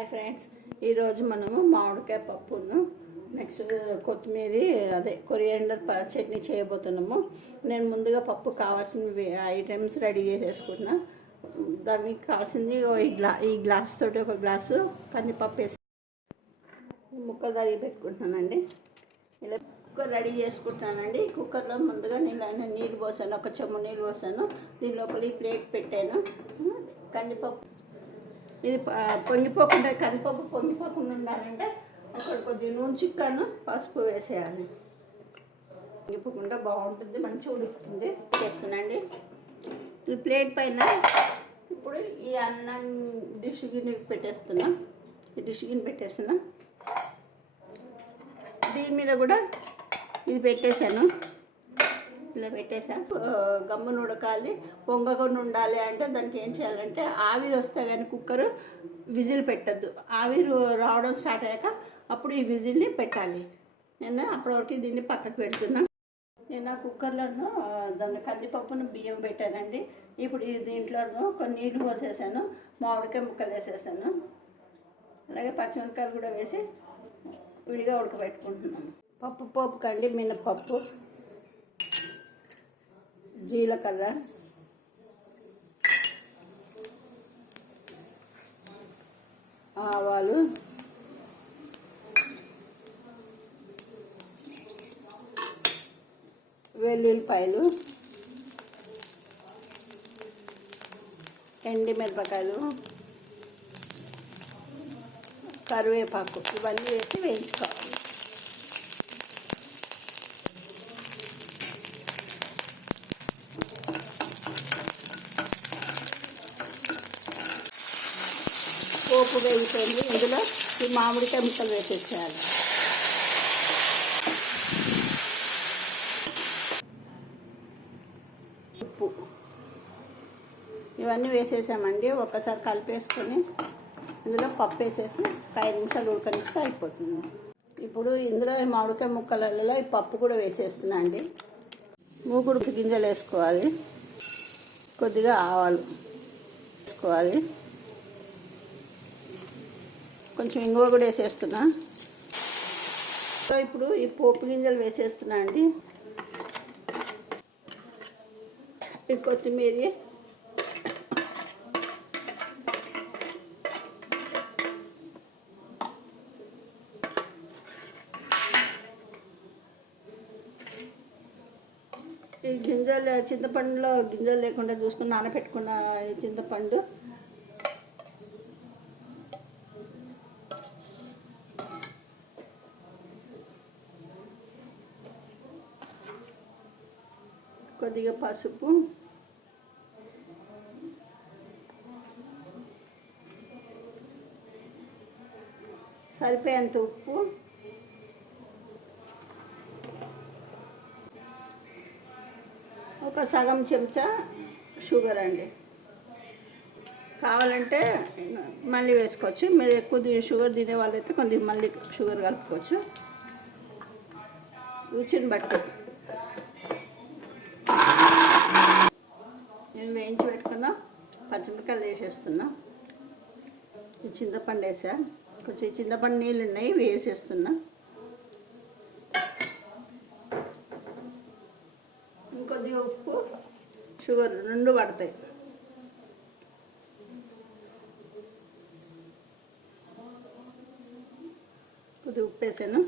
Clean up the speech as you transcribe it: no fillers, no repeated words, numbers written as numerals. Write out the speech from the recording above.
Hi friends, ఈరోజు మనము మామిడికాయ పప్పును నెక్స్ట్ కొత్తిమీర అదే కొరియాండర్ చట్నీ చేయబోతున్నాము. నేను ముందుగా పప్పు కావాల్సిన ఐటమ్స్ రెడీ చేసేసుకున్నా. దానికి కావాల్సింది ఈ గ్లాస్ తోటి ఒక గ్లాసు కందిపప్పు వేసి ముక్కలు తరిగి పెట్టుకుంటున్నానండి. ఇలా కుక్కర్ రెడీ చేసుకుంటున్నానండి. కుక్కర్లో ముందుగా నీళ్ళు పోసాను, ఒక చెమ్ము నీళ్ళు పోసాను. దీని లోపల ఈ ప్లేట్ పెట్టాను. కందిపప్పు ఇది పొంగిపోకుండా, కందిపప్పు పొంగిపోకుండా ఉండాలంటే కొద్దిగా నూనె చిక్కాను పసుపు వేసేయాలి. పొంగిపోకుండా బాగుంటుంది, మంచిగా ఉడుకుతుంది. వేస్తానండి ఈ ప్లేట్ పైన. ఇప్పుడు ఈ అన్నం డిష్ గిన్నె పెట్టేస్తున్నా. ఈ డిష్ గిన్నె పెట్టేస్తున్నా. దీని మీద కూడా ఇది పెట్టేశాను. ఇలా పెట్టేసాను. గమ్మున ఉడకాలి, పొంగకుండా ఉండాలి అంటే దానికి ఏం చేయాలంటే ఆవిరి వస్తే కానీ కుక్కరు విజిల్ పెట్టద్దు. ఆవిరి రావడం స్టార్ట్ అయ్యాక అప్పుడు ఈ విజిల్ని పెట్టాలి. నేను అప్పటివరకు దీన్ని పక్కకు పెడుతున్నా. నేను కుక్కర్లోనూ దాన్ని కందిపప్పును బియ్యం పెట్టానండి. ఇప్పుడు దీంట్లోనూ కొన్ని నీళ్లు పోసేసాను, మామిడికాయ ముక్కలు వేసేసాను, అలాగే పచ్చిమిరపకాయలు కూడా వేసి విడిగా ఉడకబెట్టుకుంటున్నాను. పోపు కండి మినపప్పు, జీలకర్ర, ఆవాలు, వెల్లుల్లిపాయలు, ఎండుమిరపకాయలు, కరివేపాకు ఇవన్నీ వేసి వేయించుకోవాలి. పోపు వేగిపోయింది. ఇందులో ఈ మామిడికాయ ముక్కలు వేసేసేయాలి. ఉప్పు ఇవన్నీ వేసేసామండి. ఒక్కసారి కలిపేసుకొని ఇందులో పప్పు వేసేసి 5 నిమిషాలు ఉడకనిస్తే అయిపోతుంది. ఇప్పుడు ఇందులో మామిడికాయ ముక్కలలో ఈ పప్పు కూడా వేసేస్తున్నా అండి. మూకుడు గింజలు వేసుకోవాలి, కొద్దిగా ఆవాలు వేసుకోవాలి, కొంచెం ఇంగువ కూడా వేసేస్తున్నా. సో ఇప్పుడు ఈ పోపు గింజలు వేసేస్తున్నా అండి. ఈ కొత్తిమీర, ఈ గింజలు చింతపండులో గింజలు లేకుండా చూసుకుని నానబెట్టుకున్న ఈ చింతపండు, కొద్దిగా పసుపు, సరిపోయేంత ఉప్పు, ఒక సగం చెంచా షుగర్ అండి. కావాలంటే మళ్ళీ వేసుకోవచ్చు. మీరు ఎక్కువ షుగర్ తినే వాళ్ళైతే కొద్దిగా మళ్ళీ షుగర్ కలుపుకోవచ్చు, రుచిని బట్టి. నేను వేయించి పెట్టుకున్న పచ్చిమిరపకాయలు వేసేస్తున్నా. ఈ చింతపండు వేసా, కొంచెం చింతపండు నీళ్ళు ఉన్నాయి, వేసేస్తున్నా. ఇంకొద్దిగా ఉప్పు, షుగర్ 2 పడతాయి. కొద్దిగా ఉప్పు వేసాను.